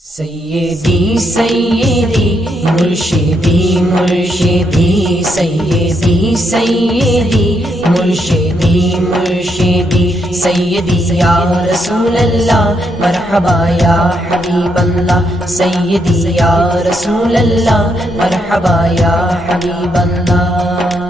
سیدی سیدی مرشدی مرشدی سیدی سیدی مرشدی مرشدی سیدی یا رسول اللہ مرحبا یا حبیب اللہ سیدی یا رسول اللہ مرحبا یا حبیب اللہ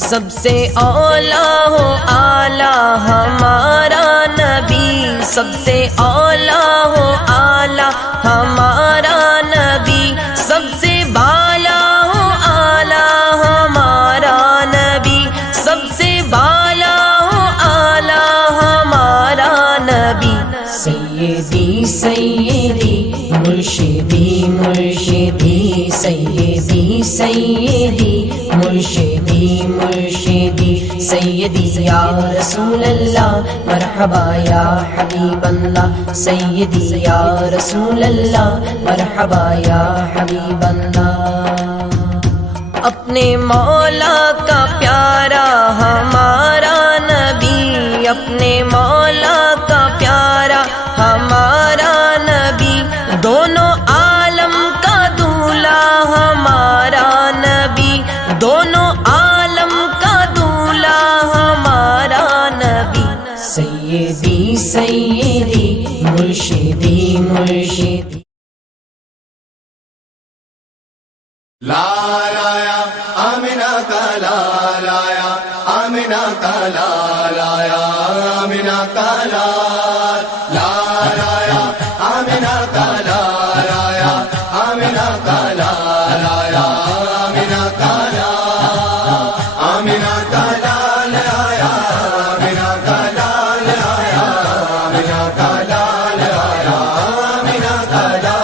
سب سے اولیٰ ہو اعلیٰ ہمارا نبی سب سے اولیٰ ہو اعلیٰ ہمارا نبی سب سے بالا ہو اعلیٰ ہمارا نبی سب سے بالا ہو اعلیٰ ہمارا نبی سیدی سیدی مرشدی مرشدی سیدی سیدی مرشدی مرشدی سیدی یا رسول اللہ مرحبا یا حبیب اللہ سیدی یا رسول اللہ مرحبا یا حبیب اللہ اپنے مولا کا پیارا ہمارا نبی اپنے مولا کا پیارا ہمارا نبی دونوں عالم کا دولہا ہمارا نبی دونوں عالم کا دولہا ہمارا نبی سیدی سیدی مرشدی مرشدی لا لایا آمنہ کا لا لایا آمنہ کا لا لایا آمنہ کا لا لایا آمنہ کا لا لایا آمنہ کا لا لایا آمنہ کا لا آمنہ کا لا لایا آمنہ کا لا لایا آمنہ کا لا لایا آمنہ کا لا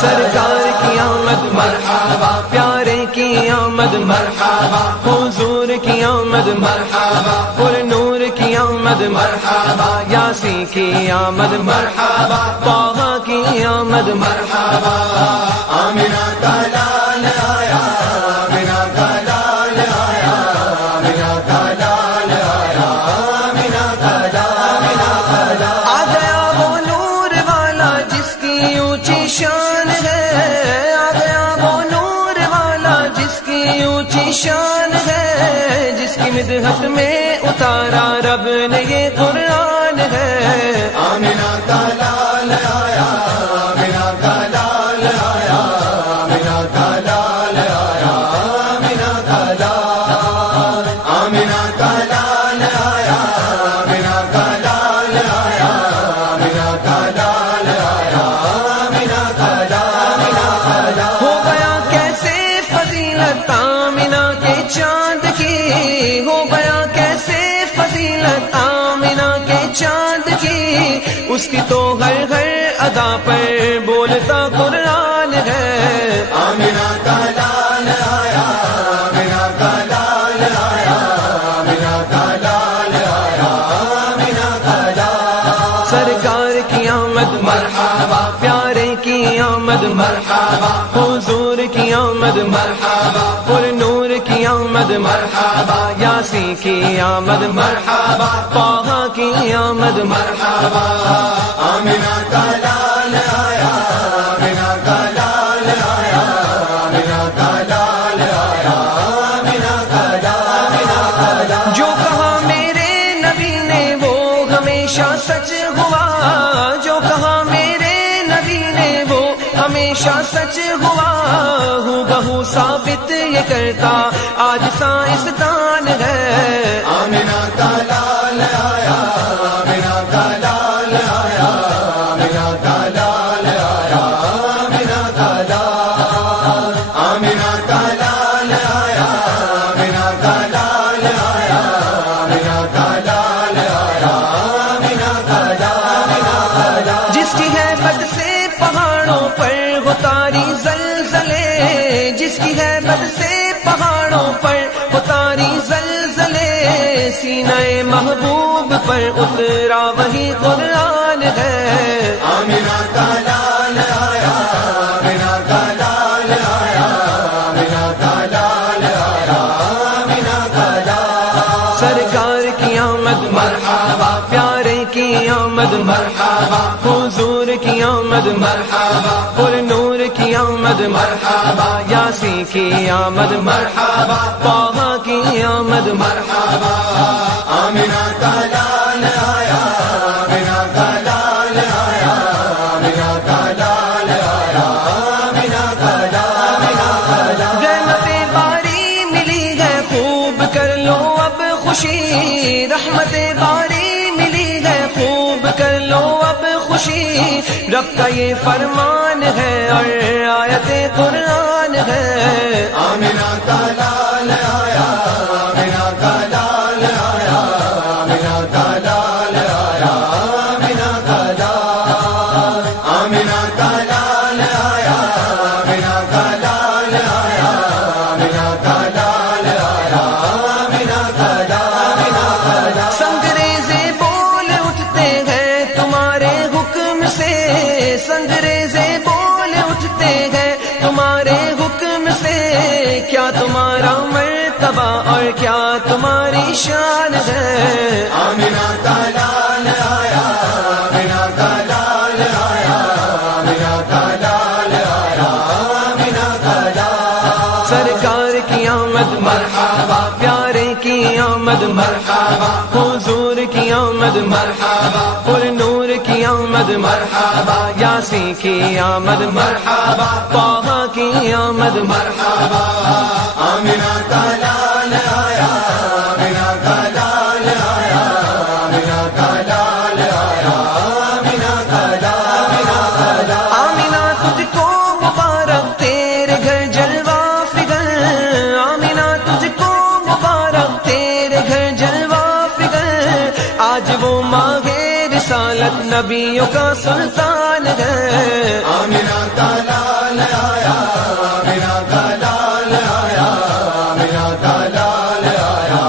سرکار کی آمد مرحبا پیارے کی آمد مرحبا حضور کی آمد مرحبا پر نور کی آمد مرحبا یاسی کی آمد مرحبا طٰہٰ کی آمد مرحبا آمنہ کا لال آیا آمنہ کا لال آیا آمنہ کا لال آیا آمنہ کا لال آ گیا وہ نور والا جس کی اونچی شان ہے آ گیا وہ نور والا جس کی اونچی شان ہے جس کی مدحت میں اتارا رب نے یہ قرآن ہے آمنہ کا لال آیا آمنہ کا لال آیا آمنہ کا لال آیا آمنہ کا لال آمنہ کا لال آیا آمنہ کا لال آیا آمنہ کا لال آیا آمنہ کا لال ہو گیا کیسے فضیلت آمنہ کے چاند کی ہو گیا کیسے فضیلت آمنہ کے چاند کی اس کی تو ہر ادا پر بولتا قرآن ہے آمنہ کا لال آیا آمنہ کا لال آیا آمنہ کا لال آیا آمنہ کا لال سرکار کی آمد مرحبا پیارے کی آمد مرحبا حضور کی آمد مرحبا پر نور کی آمد مرحبا یاسی کی آمد مرحبا طٰہٰ کی آمد مرحبا آمنہ کا لال آیا آمنہ کا لال آیا آمنہ کا لال آیا آمنہ کا لال جو کہا میرے نبی نے وہ ہمیشہ سچ ہوا جو کہا میرے نبی نے وہ ہمیشہ سچ ہوا ہو بہو ثابت یہ کرتا آج سائنسدان ہے آمنہ کا لال آیا آمنہ کا لال آیا آمنہ کا لال آیا آمنہ کا لال آمنہ کا لال آیا آمنہ کا لال آیا آمنہ کا لال آیا آمنہ کا لال جس کی ہیبت سے پہاڑوں پر اتاری زلزلے جس کی ہیبت سے پہاڑوں پر اتاری حضور کی آمد مرحبا، پر نور کی آمد مرحبا، یاسین کی آمد مرحبا، طٰہٰ کی آمد مرحبا، آمینہ کا لال آیا، آمینہ کا لال آیا، آمینہ کا لال آیا، آمینہ کا لال آیا، رحمت باری ملی ہے خوب کر لو اب خوشی، رحمت باری ملی ہے خوب کر لو اب خوشی، رب کا یہ فرمان ہے اور آیت قرآن ہے، آمینہ کا لال آیا، آمینہ کا لال آیا، آمینہ کا لال آیا، آمینہ کا لال، آمینہ کا لال آیا، آمینہ کا لال آیا، آمینہ کا لال آیا، آمینہ کا لال، سنگریزے بول اٹھتے ہیں تمہارے حکم سے، سنگریزے بول اٹھتے ہیں تمہارے حکم سے، کیا تمہارا مرتبہ اور کیا تمہاری شان ہے، آمینہ کا لال آیا، آمینہ کا لال آیا، آمینہ کا لال آیا، آمینہ کا لال، سرکار کی آمد مرحبا، پیارے کی آمد مرحبا، حضور کی آمد مرحبا، پر نور کی آمد مرحبا، یاسین کی آمد مرحبا، طٰہٰ کی آمد مرحبا، آمینہ کا لال آیا، آمینہ کا لال آیا، آمینہ کا لال آیا، آمینہ کا لال، آمینہ تجھ کو مبارک تیرے گھر جلوہ فگر، آمینہ تجھ کو مبارک تیرے گھر جلوہ فگر، آج وہ ماہ رسالت نبیوں کا سلطان ہے، آمینہ کا لال آیا، آمینہ کا لال آیا، آمینہ کا لال آیا،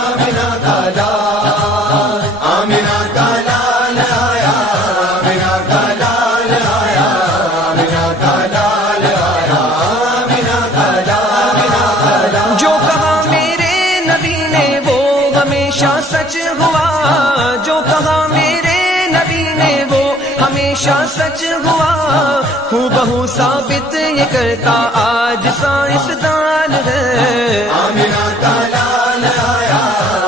آمینہ کا لال، آمینہ کا لال آیا، آمینہ کا لال آیا، آمینہ کا لال آیا، آمینہ کا لال، جو کہا میرے نبی نے وہ ہمیشہ سچ ہوا، جو کہا میرے نبی نے وہ ہمیشہ سچ ہوا، ہو بہو ثابت یہ کرتا آج سائنسدان ہے، آمینہ کا لال آیا،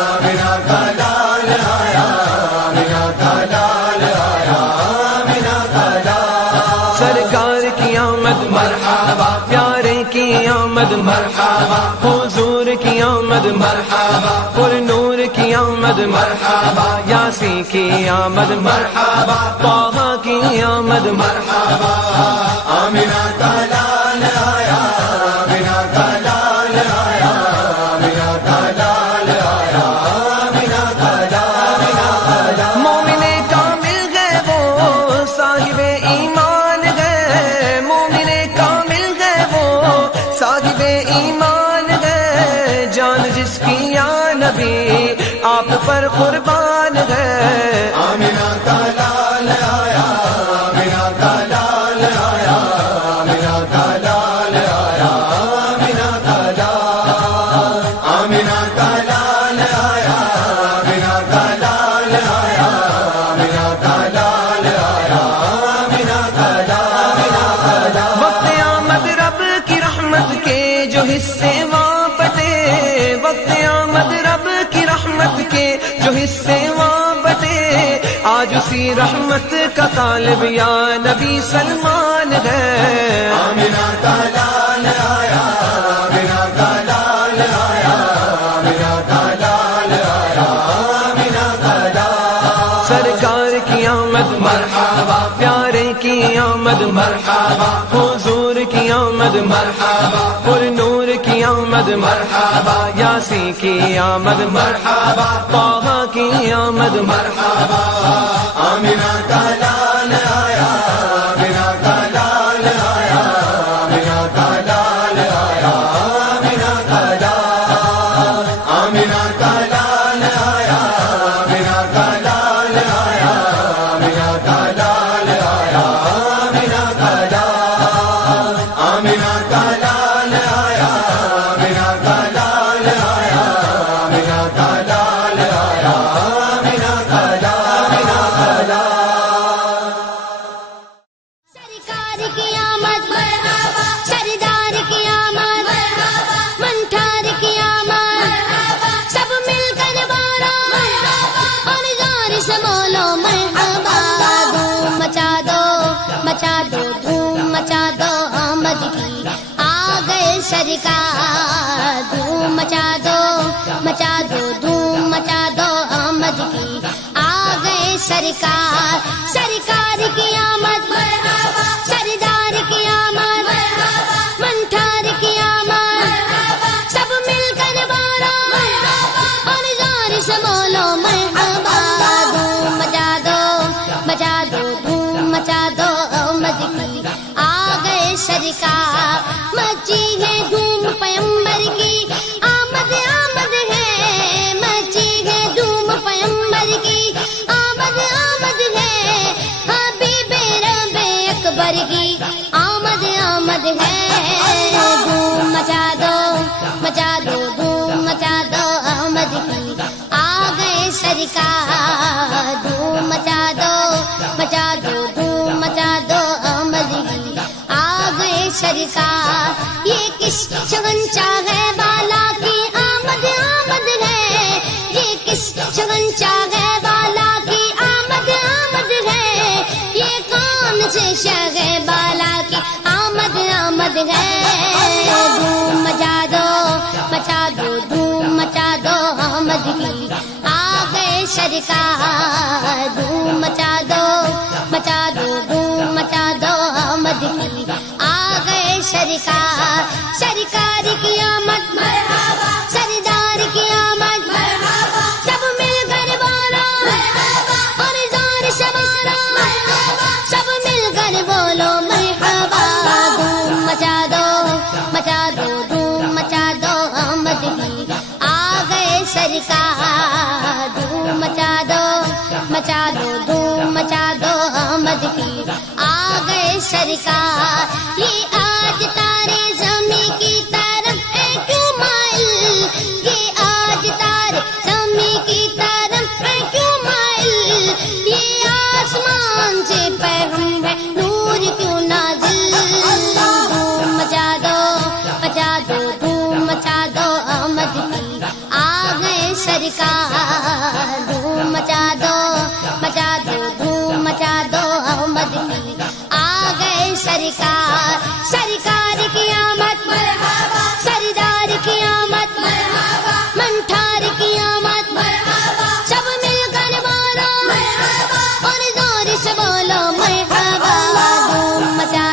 آمینہ کا لال آیا، آمینہ کا لال آیا، آمینہ کا لال، سرکار کی آمد مرحبا، پیارے کی آمد مرحبا، حضور کی آمد مرحبا، پر نور کی آمد مرحبا، یاسین کی آمد مرحبا، طٰہٰ کی آمد مرحبا، آمینہ کا لال آیا، آمینہ کا لال آیا، آمینہ کا لال آیا، آمینہ کا لال، مومن کامل ہے وہ صاحب ایمان ہے، مومن کامل ہے وہ صاحب ایمان ہے، جان جس کی یا نبی آپ پر قربان ہے، آمینہ کا لال آیا، آمینہ کا لال آیا، آمینہ کا لال آیا، آمینہ کا لال، آمینہ کا لال آیا، آمینہ کا لال آیا، آمینہ کا لال آیا، آمینہ کا لال، وقت آمد رب کی رحمت کے جو حصے وہاں بٹے، وقت آمد رب کی رحمت کے جو حصے وہاں بٹے، آج اسی رحمت کا طالب یا نبی سلمان ہے، آمینہ کا لال آیا، آمینہ کا لال آیا، آمینہ کا لال آیا، آمینہ کا لال، سرکار کی آمد مرحبا، پیارے کی آمد مرحبا، حضور کی آمد مرحبا، پر نور کی آمد مرحبا، یاسین کی آمد مرحبا، طٰہٰ کی آمد مرحبا، آمینہ کا لال آیا، آمینہ کا لال آیا، آمینہ کا لال آیا، آمینہ کا لال، آمینہ کا لال آیا، آمینہ کا لال آیا، آمینہ کا لال آیا، آمینہ کا لال، آمینہ کا لال آیا، آمینہ کا لال آیا، آمینہ کا لال آیا، آمینہ کا لال، مچا دو دھوم مچا دو آمد کی آ گئے سرکار دھوم مچا دو دھوم مچا دو آمد کی آ گئے سرکار سرکار کی آمد سردار کی آمد منٹھار کی آمد سب مل کر بولو اور زور سے بولو مرحبا دھوم مچا دو دھوم مچا دو آمد کی آ گئے سرکار مچی ہے دھوم پیمبر کی آمد ہے مچی ہے دھوم پیمبر کی آمد ہے حبیب رب اکبر کی آمد ہے دھوم مچا دو دھوم مچا دو آمد کی آ گئے سرکار دھوم مچا دو دھوم مچا دو آمد کی آ گئے سرکار یہ کس شگن چاہے والا کی آمد ہے یہ کس شگن چاہے والا کی آمد ہے یہ کون سے شگے والا کی آمد ہے دھوم مچا دو دھوم مچا دو آمد کی آ گئے سرکار دھوم مچا دو دھوم مچا دو آمد کی آ گئے سرکار سرکار کی آمد سردار کی آمد سب مل کر بولو اور زور سے بولو سب مل کر بولو مرحبا دھوم مچا دو دھوم مچا دو آمد کی آ گئے سرکار دھوم مچا دو دھوم مچا دو آمد کی آ گئے سرکار یہ آج تارے زمین کی طرف ہے کیوں مائل یہ آج تارے زمین کی طرف ہے کیوں مائل یہ آسمان سے پیغام ہے نور کیوں نازل دھوم مچا دو دھوم مچا دو آمد کی آ گئے سرکار دھوم مچا دو دھوم مچا دو آمد کی آ گئے سرکار سرکار کی آمد سردار کی آمد منٹھار کی آمد سب مل کر بولو اور زور سے بولو مرحبا دھوم مچا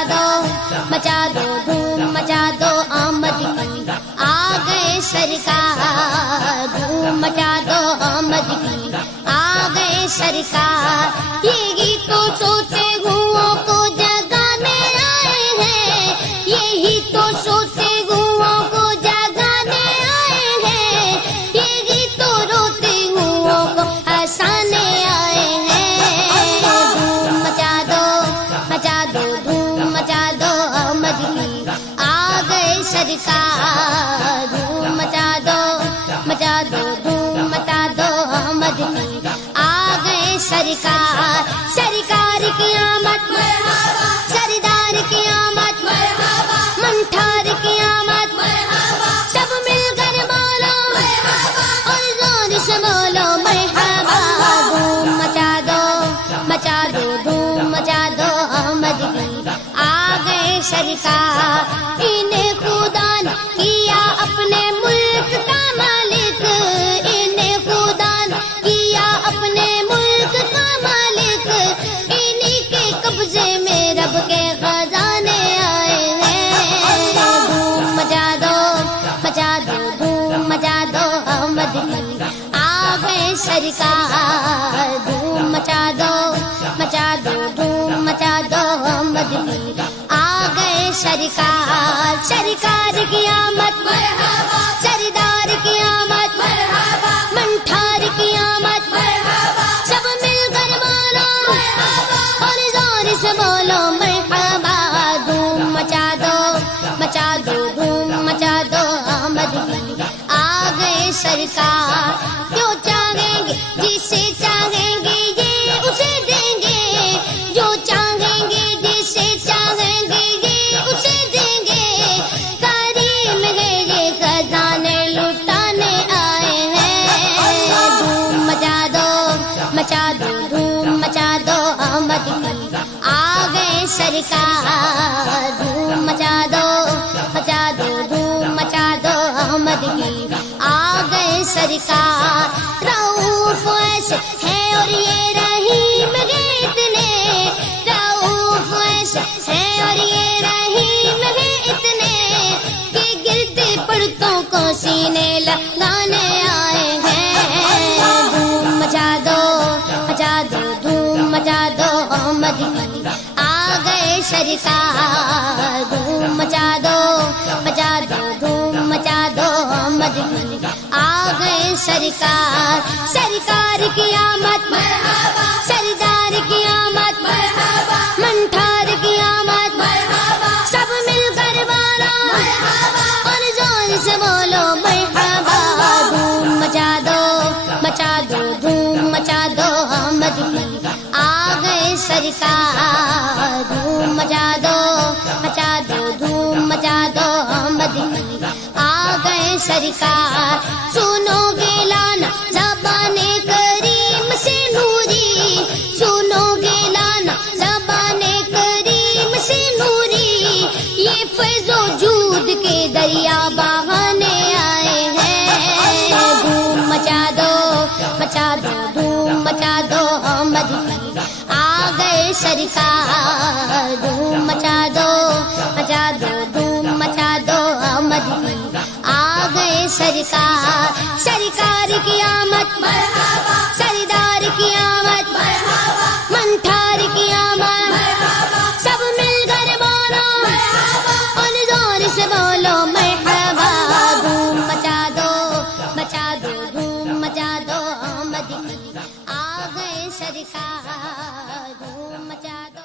دو دھوم مچا دو آمد کی آ گئے سرکار دھوم مچا دو آمد کی آ گئے سرکار یہ گیتوں سوتے گھوؤں کو جگانے آئے ہیں یہی تو سوتے گھوؤں کو جگانے آئے ہیں یہ گیتوں روتے گھوؤں کو ہنسانے آئے ہیں دھوم مچا دو دھوم مچا دو آمد کی آ گئے سرکار دھوم مچا دو دھوم مچا دو آمد کی آ گئے سرکار سرکار کی آمد سردار کی آمد منٹھار کی آمد سب مل کر بولو اور زور سے بولو مرحبا دھوم مچا دو دھوم مچا دو آمد کی آ گئے سرکار انہیں خدا نے کیا اپنے ملک کا مالک انہیں خدا نے کیا اپنے ملک کا مالک انہی کے قبضے میں رب کے خزانے آئے ہیں دھوم مچا دو دھوم مچا دو آمد کی آ گئے سرکار دھوم مچا دو دھوم مچا دو آمد کی آ گئے سرکار سرکار کی آمد سردار کی آمد منٹھار کی آمد سب مل کر بولو اور زور سے بولو مرحبا دھوم مچا دو دھوم مچا دو آمد کی آ گئے سرکار جو چاہیں گے جسے چاہیں گے یہ اسے دیں گے جو چاہیں گے جسے چاہیں گے یہ اسے دیں گے کریم ہے یہ خزانے لٹانے آئے ہیں دھوم مچا دو دھوم مچا دو آمد کی سرکار دھوم مچا دو دھوم مچا دو احمد کی آ گئے سرکار رؤوف ایسے ہے اور یہ رحیم ہے اتنے رؤوف ایسے ہے اور یہ رحیم ہے اتنے کہ گرتے پڑتوں کو سینے لگانے آئے ہیں دھوم مچا دو دھوم مچا دو احمد کی آ گئے سرکار دھوم مچا دو دھوم مچا دو احمد کی آ گئے سرکار سرکار کی آمد مرحبا سردار کی آمد مرحبا منٹھار کی آمد مرحبا سب مل کر بالا مرحبا اور زور سے بولو مرحبا دھوم مچا دو دھوم مچا دو احمد کی آ گئے سرکار دھوم مچا دو دھوم مچا دو احمد کی آ گئے سرکار سنو گے لانا زبان کریم سے نوری سنو گے لانا زبان کریم سے نوری یہ فیض و جود کے دریا بہانے آئے ہیں دھوم مچا دو دھوم مچا دو احمد کی آ گئے سرکار دھوم مچا دو دھوم مچا دو احمد کی آ گئے سرکار سرکار کی آمد مرحبا سردار کی آمد مرحبا منٹھار کی آمد مرحبا سب مل کر بولو مرحبا اور زور سے بولو مرحبا دھوم مچا دو دھوم مچا دو احمد کی آ گئے سرکار دھوم مچا دو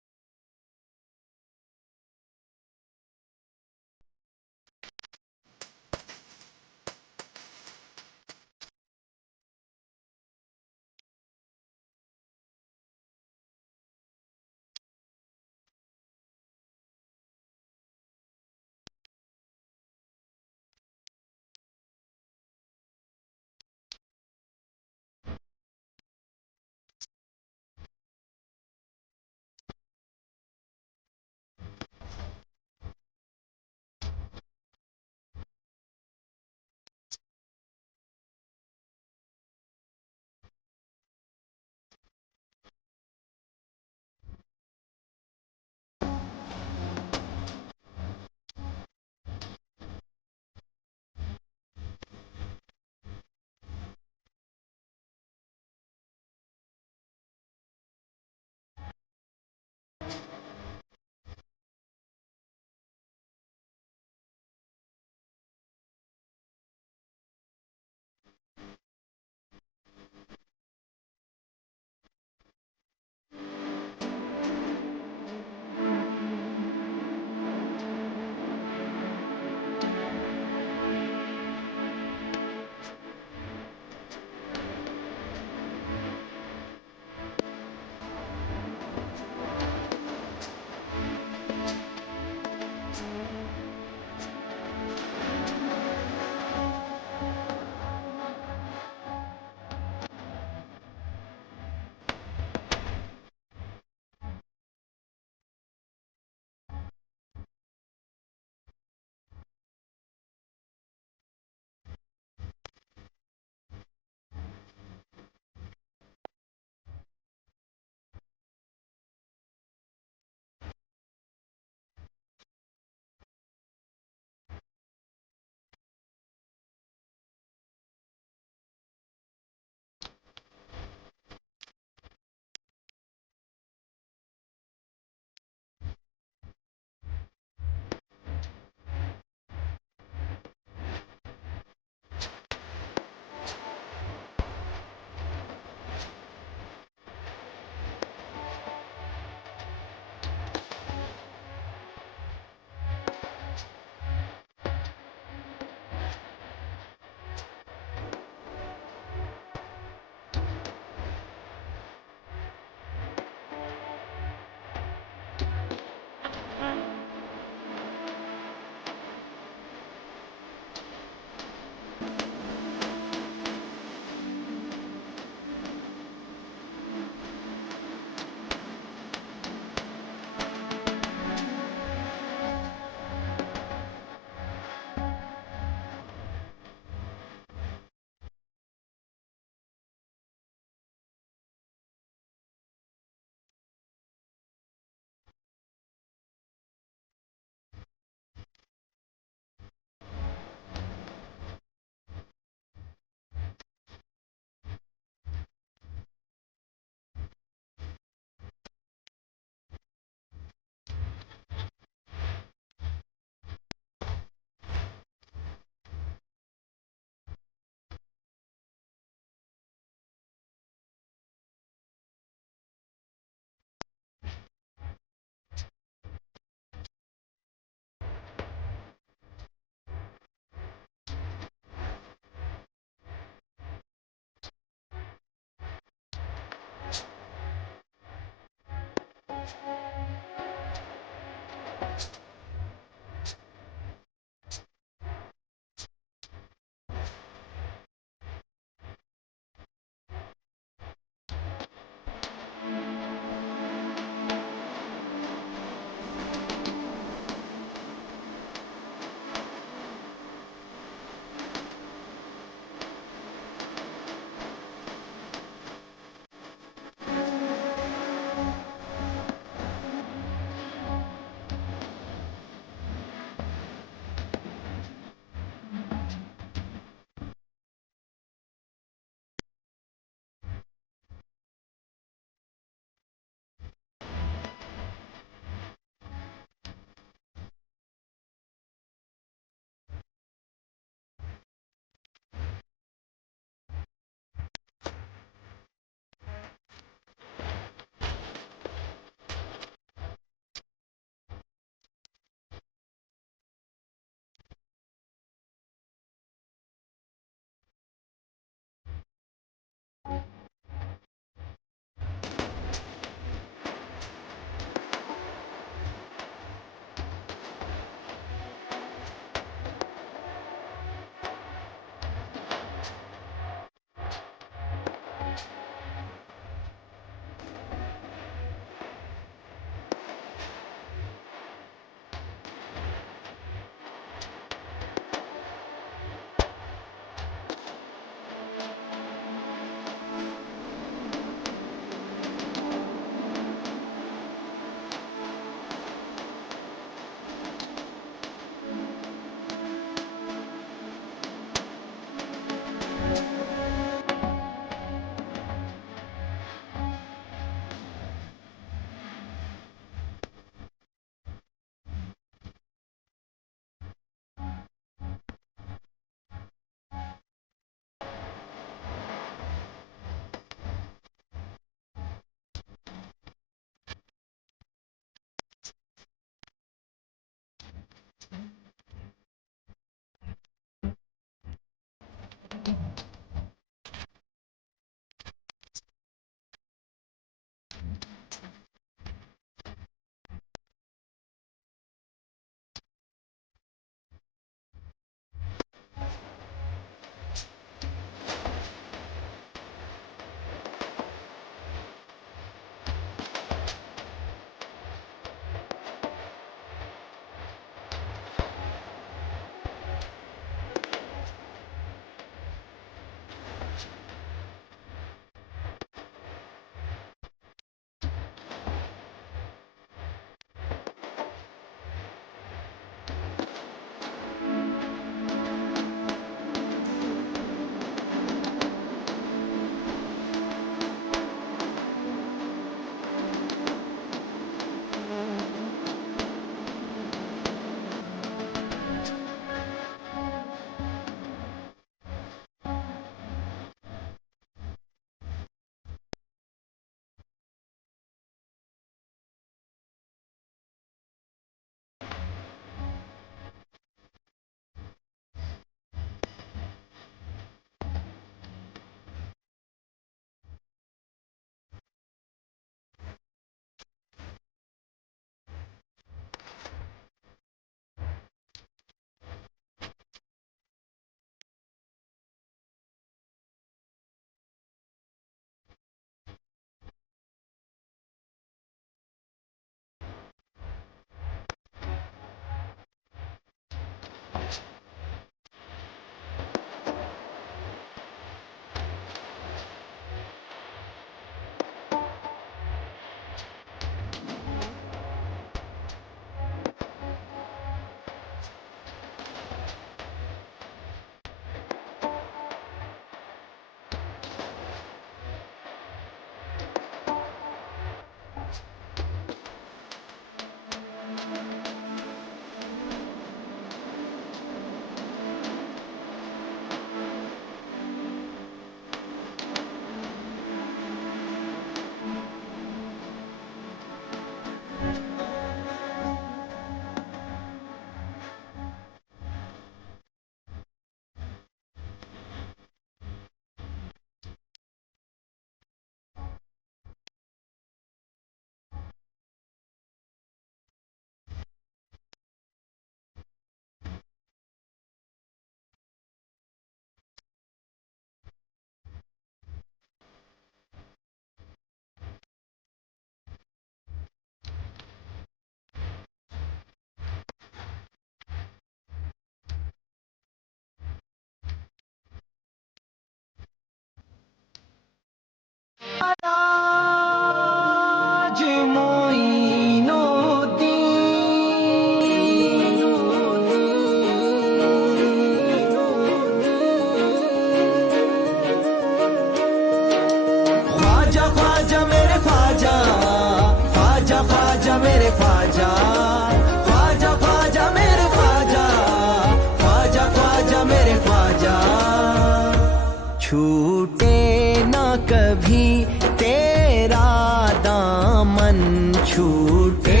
دامن چھوٹے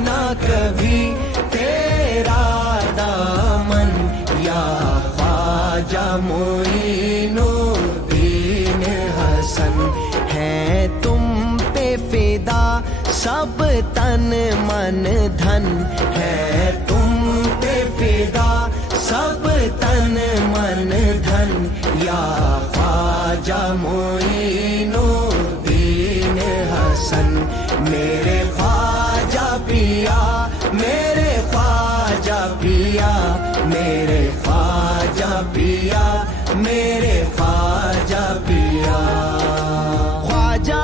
نہ کبھی تیرا دامن یا خواجہ معین الدین حسن ہے تم پہ فدا سب تن من دھن ہے تم پہ فدا سب تن من دھن یا خواجہ معین الدین حسن میرے خواجہ پیا میرے خواجہ پیا میرے خواجہ پیا میرے خواجہ پیا خواجہ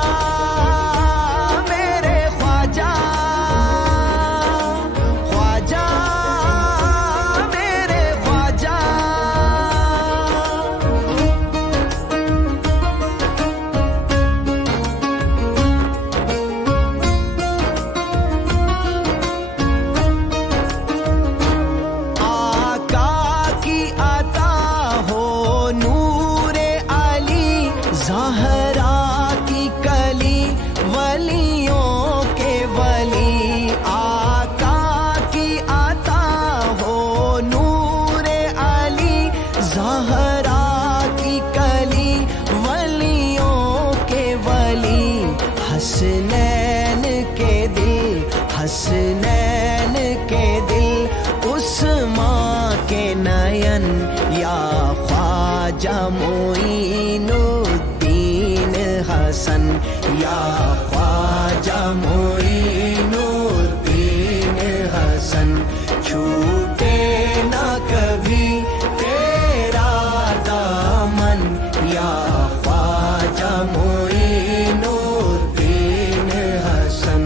میرے خواجہ خواجہ میرے خواجہ زہرا کی کلی ولیوں کے ولی آقا کی عطا ہو نور علی زہرا کی کلی ولیوں کے ولی حسنین کے دل حسنین کے دل اس ماں کے نین یا خواجہ معین الدین حسن یا خواجہ معین الدین حسن چھوٹے نہ کبھی تیرا دامن یا خواجہ معین الدین حسن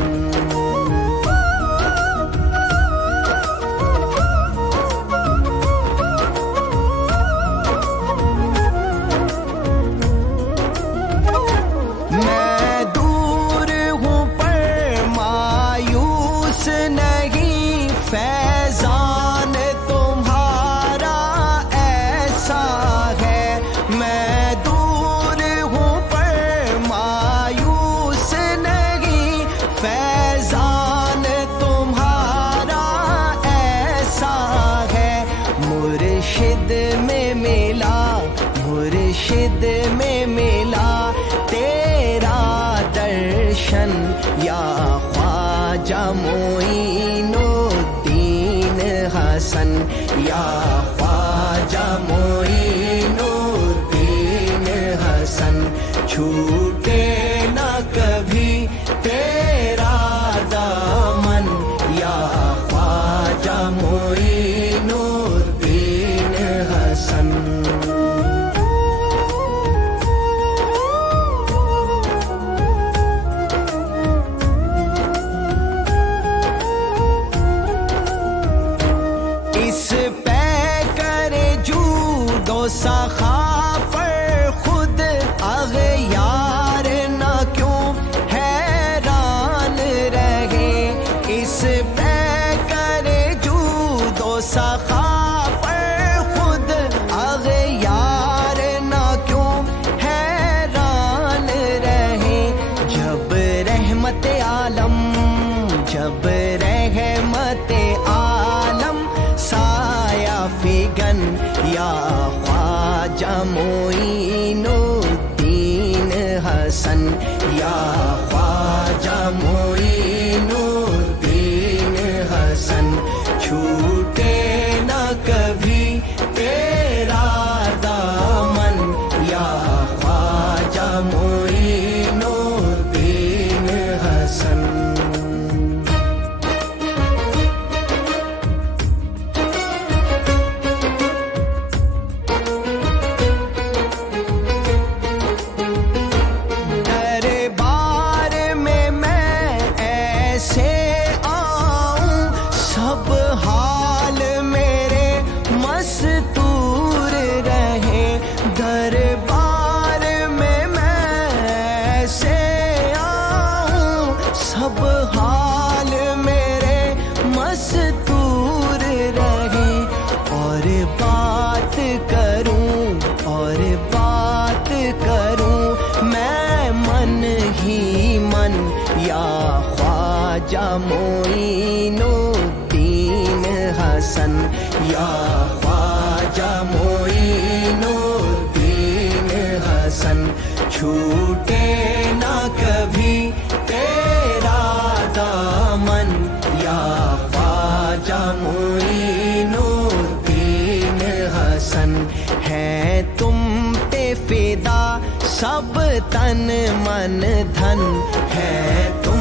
فیضان تمہارا ایسا ہے میں دور ہوں پر مایوس نہیں فیضان تمہارا ایسا ہے مرشد میں ملا تیرا درشن یا خواجہ معین الدین حسن یا خواجہ معین الدین حسن چھوٹے نہ کبھی تیرا دامن یا خواجہ معین الدین حسن اس پہ کرے جود و سخا پر خود اغیار نہ کیوں حیران رہے اس پہ کرے جود و سخا پر خود اغیار نہ کیوں حیران رہے جب رحمت عالم سایہ فگن یا خواجہ معین الدین حسن یا خواجہ معین الدین حسن چھوٹے نہ کبھی تیرا دامن یا خواجہ معین الدین حسن دربار میں سے آؤں سب حال میرے مستور رہے اور بات کروں میں من ہی من یا خواجہ معین الدین حسن، یا خواجہ معین الدین حسن، چھوٹے نہ کبھی تیرا دامن، یا خواجہ معین الدین حسن، ہے تم پہ فدا سب تن من دھن، ہے تم